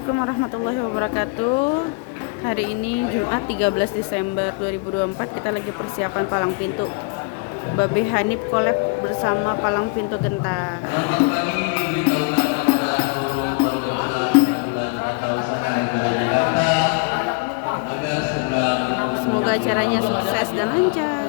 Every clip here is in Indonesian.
Assalamualaikum warahmatullahi wabarakatuh. Hari ini Jumat 13 Desember 2024. Kita lagi persiapan palang pintu. Babe Hanif collab bersama palang pintu Gentar. Semoga acaranya sukses dan lancar.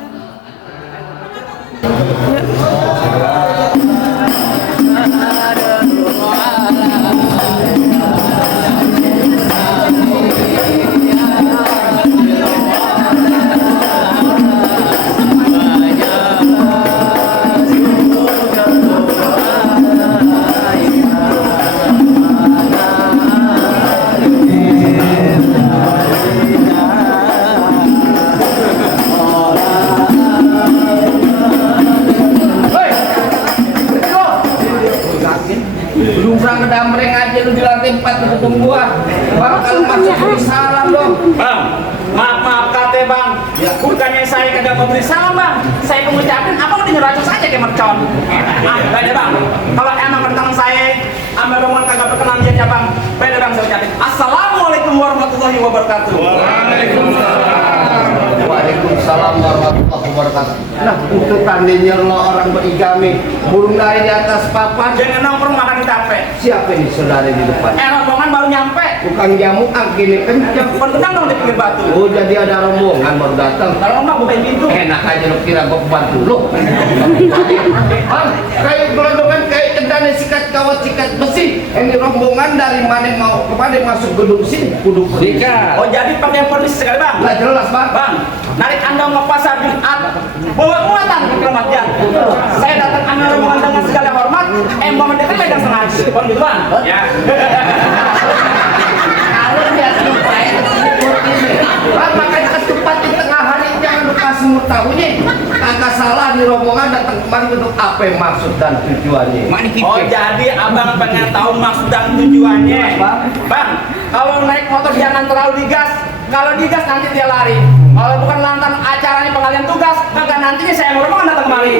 Lumrang kedamreng aja lu di lantai 4 ketemu gua. Bang, kalau masuk beri salam dong. Bang, maaf kate bang. Ya. Bukannya saya kagak mau beri salam bang. Saya mengucapkan apa udah nyerocos aja kayak mercon. Beda bang. Kalau emang bertangan saya, ambil rombongan kagak berkenan aja bang. Beda bang saya ucapin. Assalamualaikum warahmatullahi wabarakatuh. Waalaikumsalam warahmatullahi wabarakatuh. Nah, untuk tandanya lo orang berigami, burung dari di atas papan. Jangan nongkrong makan di tape. Siapa ini saudara di depan? Rombongan baru nyampe. Bukan jamu gini kenceng. Penduduk dong di pinggir batu. Oh, jadi ada rombongan baru datang. Kalau enggak bukain pintu. Enak aja lo kira gua bantu lo. Kayak gelondongan kayak kendane sikat kawat sikat besi. Ini rombongan dari mana mau kemana masuk gedung sini kudu nikah. Oh jadi pakai pernis sekali bang. Nggak jelas bang. Bang, narik anda mau pasar Jumat, bawa muatan ke Keramat. Saya datang anda rombongan dengan segala hormat, mohon itu pegang sengaja. Bang gitu bang? Ya. Kalau dia sampai bang makanya ketupat di tengah hari jangan lupa semua tahunya. Kakak salah di rombongan datang kemari untuk apa yang maksud dan tujuannya. Oh jadi abang pengen tahu maksud dan tujuannya. Bang, kalau naik motor jangan terlalu digas. Kalau digas nanti dia lari. Kalau bukan lantaran acaranya pengalian tugas, kagak nantinya saya mau rombongan datang kemari.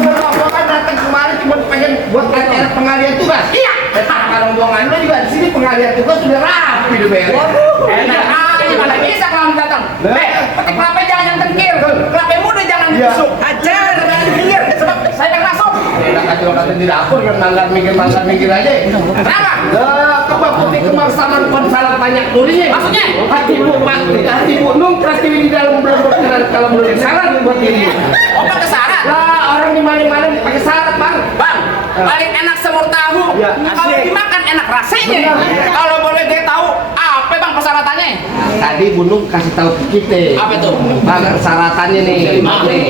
Rombongan datang kemari cuma pengen buat acara pengalian tugas. Iya. Karena rombongan lo juga di sini pengalian tugas sudah rapi di beres. Enak aja mana bisa kalau datang. Petik kelapa jangan tengkir. Kelapa muda jangan ditusuk. Ajar jangan dipinggir. Sebab saya yang masuk. Enak aja lo kata di dapur kan manggar minggir aja. Kenapa? Kebab putih kemarsaman konsalat banyak durinya. Maksudnya? Hati bu nungkras di dalam belum berkenan kalau belum syarat buat ini. Oh pakai syarat? Lah orang di mana-mana pakai syarat bang. Bang, paling enak semur tahu. Ya, Kalau asik. dimakan enak rasanya. Benar. Kalau boleh dia tahu apa bang persyaratannya? Tadi Bunung kasih tahu ke kita. Apa itu? Bang persyaratannya nih. Nih.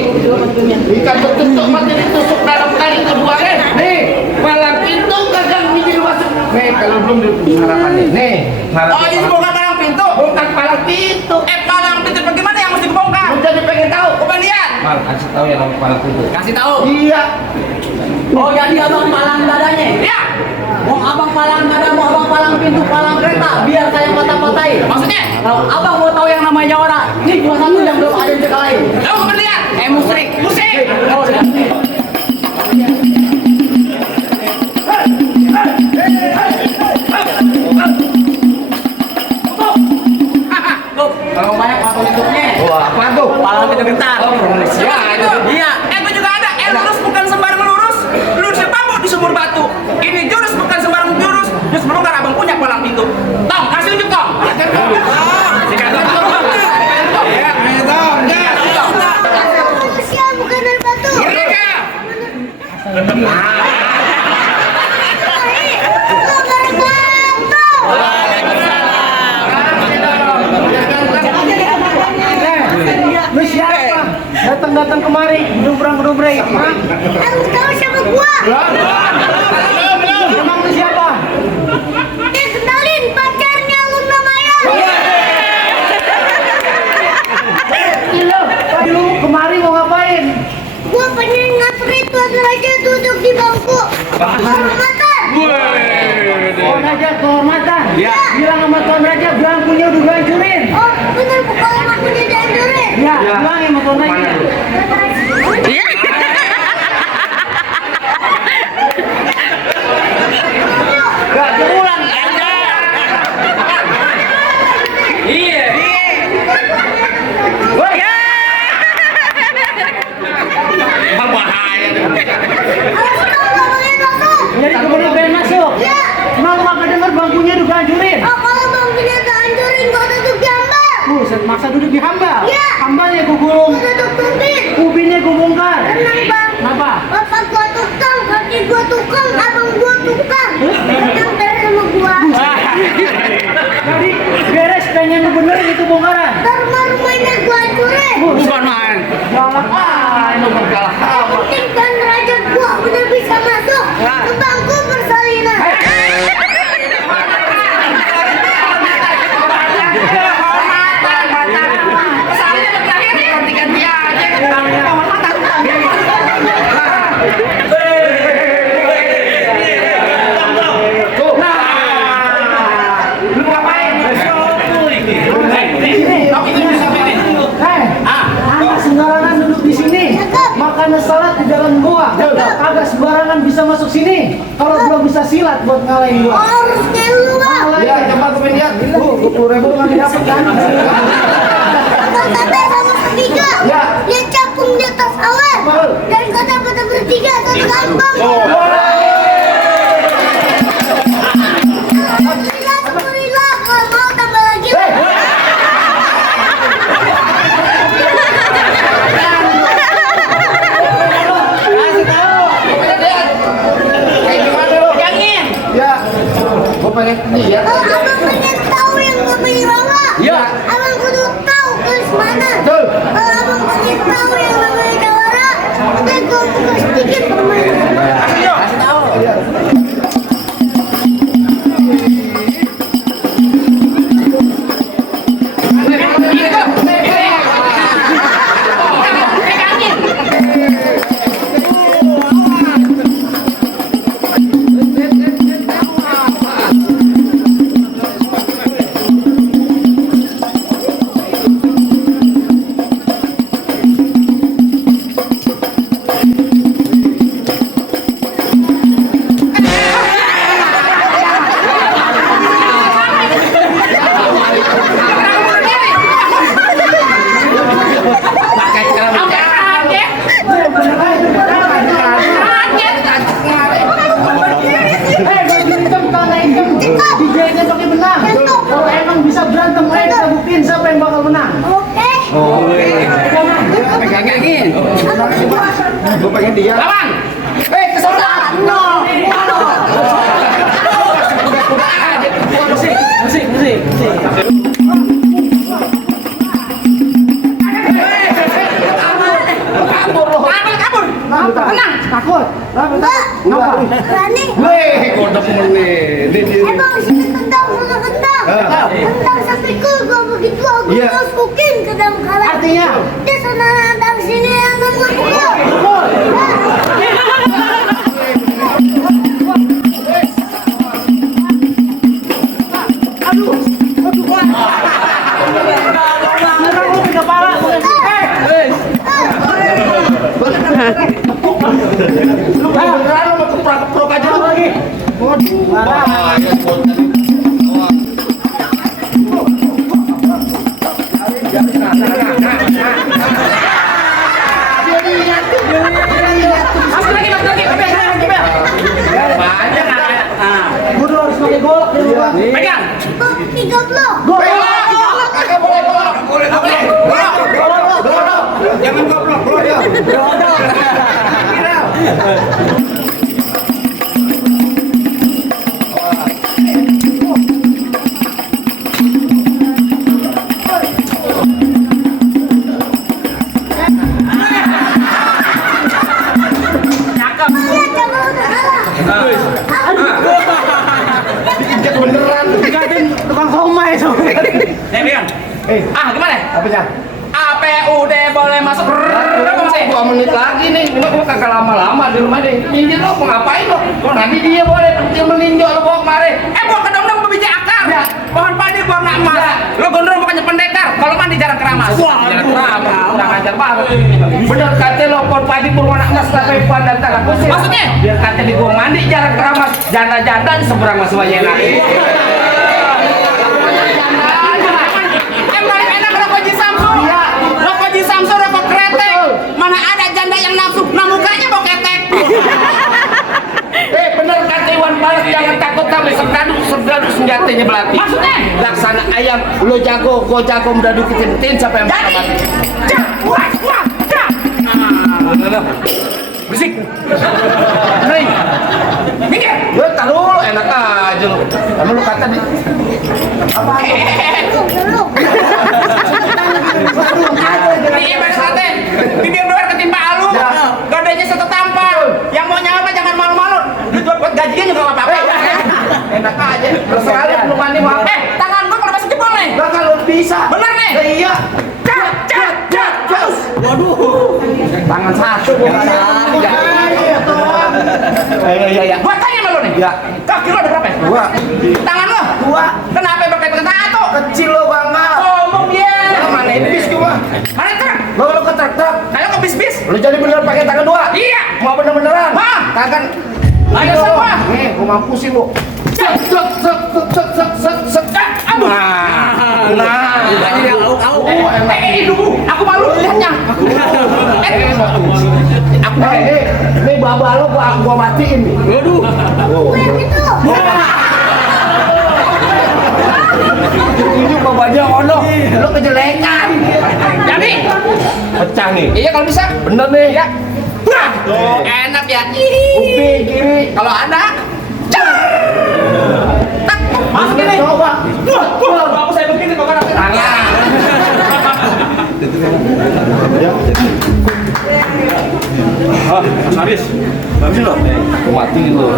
Ikan bertusuk mati ditusuk dalam kali kedua nih. Palang pintu kagak mikir masuk. Nih kalau belum persyaratannya. Nih. Oh jadi bongkar palang pintu? Bukan palang pintu. Palang pintu bagaimana yang mesti dibongkar? Lu jadi pengen tahu. Bukan lihat. Bang kasih tahu ya orang palang pintu. Kasih tahu. Iya. Oh jadi abang palang dadanya? Ya. Mau abang palang dada, mau abang palang pintu, palang kereta, biar saya patah-patahin. Maksudnya? Kalau abang mau tahu yang namanya orang, ini cuma satu yang belum ada yang sekalahin. Kamu bukan lihat. Musrik. Musik. Oh, udah. Kalau banyak patung tutupnya. Wah apa tuh? Palang pintu gentar. Ya, itu. Iya. Itu juga ada. Lurus bukan sembarang lurus. Lurusnya bambu di sumur batu. Ini jurus bukan sembarang jurus. Jurus melonggar abang punya palang pintu. Tong, kasih unjuk tong. Manusia bukan dari batu. Merdeka. Lu siapa? Datang kemari, dubrang-dubreng. Harus tahu siapa gua. Emang lu siapa? Kenalin pacarnya Luna Maya. Lu kemari mau ngapain? Gua pengen ngaprit Tuan Raja duduk di bangku kehormatan. Oh Raja kehormatan. Ya. Bilang sama Tuan Raja belangkunya udah gue hancurin. Oh bener kalau ngakunya dihancurin. Ya, bilang sama Tuan Raja. tutup tubin. Ubinnya gue bongkar. Tenang bang. Kenapa? Bapak gua tukang, kaki gua tukang, abang gua tukang. Tenang terus sama gua. Jadi beres pengen benerin itu bongkaran. Rumah-rumahnya gua hancurin. Bukan main. Galak Ini berkalah. Penting kan raja gua udah bisa masuk ke bangku persalinan. Ganti-ganti aja. Lu ngapain? Anak sembarangan duduk di sini. Makannya salat di dalam gua. Agak sembarangan bisa masuk sini. Kalau belum bisa silat buat ngalahin gua. Harus kayak lu bang. Ya, cepat gue lihat. 20.000 nggak dapet kan? Abang kata sama ketiga. Ya. Dia capung di atas awan. Dan kata pada bertiga satu kampung. Alhamdulillah, kalau mau tambah lagi. Kayak gimana lu? Ya, gue pengen lihat. Abang pengen tahu yang namanya rawa. Iya. Abang kudu tahu garis mana. Betul. Kalau abang pengen tahu yang namanya jawara, oke gue buka sedikit permainan. Kasih tahu. DJ-nya pakai benang. Kalau emang bisa berantem, ayo kita buktiin siapa yang bakal menang. Oke. Pegangin. Gue pengen dia. Lawan. Kesana. Musik. Kabur. Menang. Takut. Enggak. Berani. Weh, kodok menit. Emang sini tendang sama kentang. Tendang sampai ke gua begitu aku Iya. masukin ke dalam kaleng. Artinya? Dia sana tendang sini yang nama gua. Menang lu di kepala. Lu beneran lu mau keprok aja lu lagi. Banyak anak. Nah, Guru harus pakai golok di luar. pegang. 30. Kagak boleh golok. Jangan goblok, bro. Cakep. Iya, coba udah kalah. Diinjak beneran. Dikatain tukang somai itu. Nih, pegang. Gimana? Apanya? APUD boleh masuk. Berapa masih? 2 menit lagi nih. Lu kagak lama-lama di rumah deh. Ninja lo mau ngapain lo? Kok nanti dia boleh pentil meninjau lo bawa kemari. Gua kedong-dong bebiji akar. Pohon padi warna emas. Lo gondrong bukannya pendekar. Kalau mandi jarang keramas. Jarang keramas. Udah ajar banget. Bener kata lo pohon padi berwarna emas tapi pandang tangan kusir. Maksudnya? Biar kata di gua mandi jarang keramas. Janda-janda di seberang mas wajah lagi. Yang paling enak rokok Ji Samsu. Rokok Ji Samsu, rokok kretek. Mana ada janda yang nafsu. Nah mukanya bau ketek. Bener kata Iwan Balas jangan takut sampai serdadu senjata ini berarti. Maksudnya? Laksana ayam, lo jago, gua jago mendadu kecintin siapa yang Jadi, bakal mati? jak, wah, jak. Berisik. Nih, Minggir. gue taruh enak aja lu. Kamu lu kata di apa? Iya, Mas Sate. Bibir doer ketimpa alu. Ya. Gadanya satu tampar. Yang mau nyapa jangan malu-malu. Duit buat gajinya juga nggak apa-apa. Enak aja. Terserah lu belum mandi mau apa? Tangan gua kalau masih jebol nih. Lah kalau bisa. Bener nih. Ya, iya. Cus. Tangan satu gua kan. Iya. Gua tanya sama lu nih. Ya. Kaki lu ada berapa? Dua. Tangan lu? Dua. Kenapa berkaitan dengan tato? Kecil lo banget. Ngomong dia. Mana ini bis gua? Mana truk? Lo ke truk. Ayo ke bis-bis. Lu jadi bener pakai tangan dua? Iya. Mau bener-beneran? Hah? Kagak. Ayo semua. Nih, gua mampusin lu. Set. Nah. Dulu. Aku malu lihatnya. Ini baba lo gua matiin nih. Waduh. Itu. Tunjuk babanya ono. Lo kejelekan. Jadi, Pecah nih. iya kalau bisa. Bener nih. Ya. Nah, tuh enak ya. Kuping kiri. Kalau ada, tak masukin nih. Coba. Aku saya begini kok kan tangan. Mas Aris, bagus loh. Mati lo.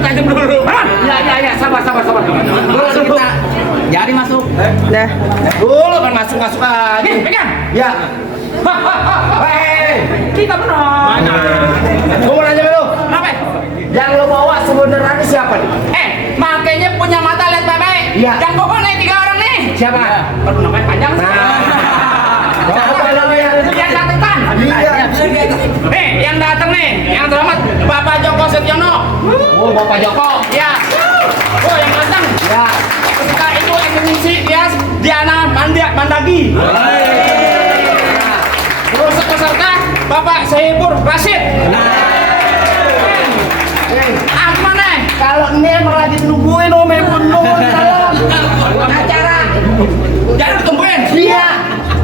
Tajam dulu. Ya, sabar. Langsung kita jari masuk. Dah. Dulu kan masuk aja. Nih, pegang. Ya. Kita menang. Gua mau nanya sama lu. Kenapa? Yang lo bawa sebenarnya siapa nih? Makanya punya mata lihat baik. Iya. Yang pokok nih 3 orang nih. Siapa? Aduh, namanya panjang. Siapa namanya? Yang datang. Iya. Nih, yang datang nih, yang selamat Bapak Joko Setiono. Oh, Bapak Joko. Ya. Oh, yang datang. Ya. Ketika itu yang mengisi dia Diana Mandagi. Terus peserta Bapak Saiful Rashid. Gimana? Kalau ini emang lagi nungguin Om Ebun dalam acara. Jangan ditungguin. Iya.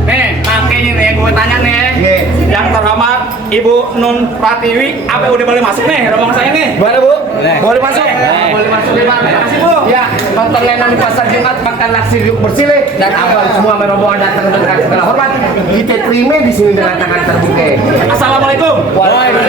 Nih, makanya nih gue tanya nih. Iya. Yang terhormat Ibu Nun Pratiwi, apa udah boleh masuk nih rombongan saya nih? Boleh Bu? Boleh masuk? Boleh masuk nih Bang. Terima kasih, Bu. Ya, nonton layanan di pasar Jumat makan laksir yuk bersih dan abang semua rombongan datang dengan segala hormat. Kita terima di sini dengan tangan terbuka. Assalamualaikum. Waalaikumsalam.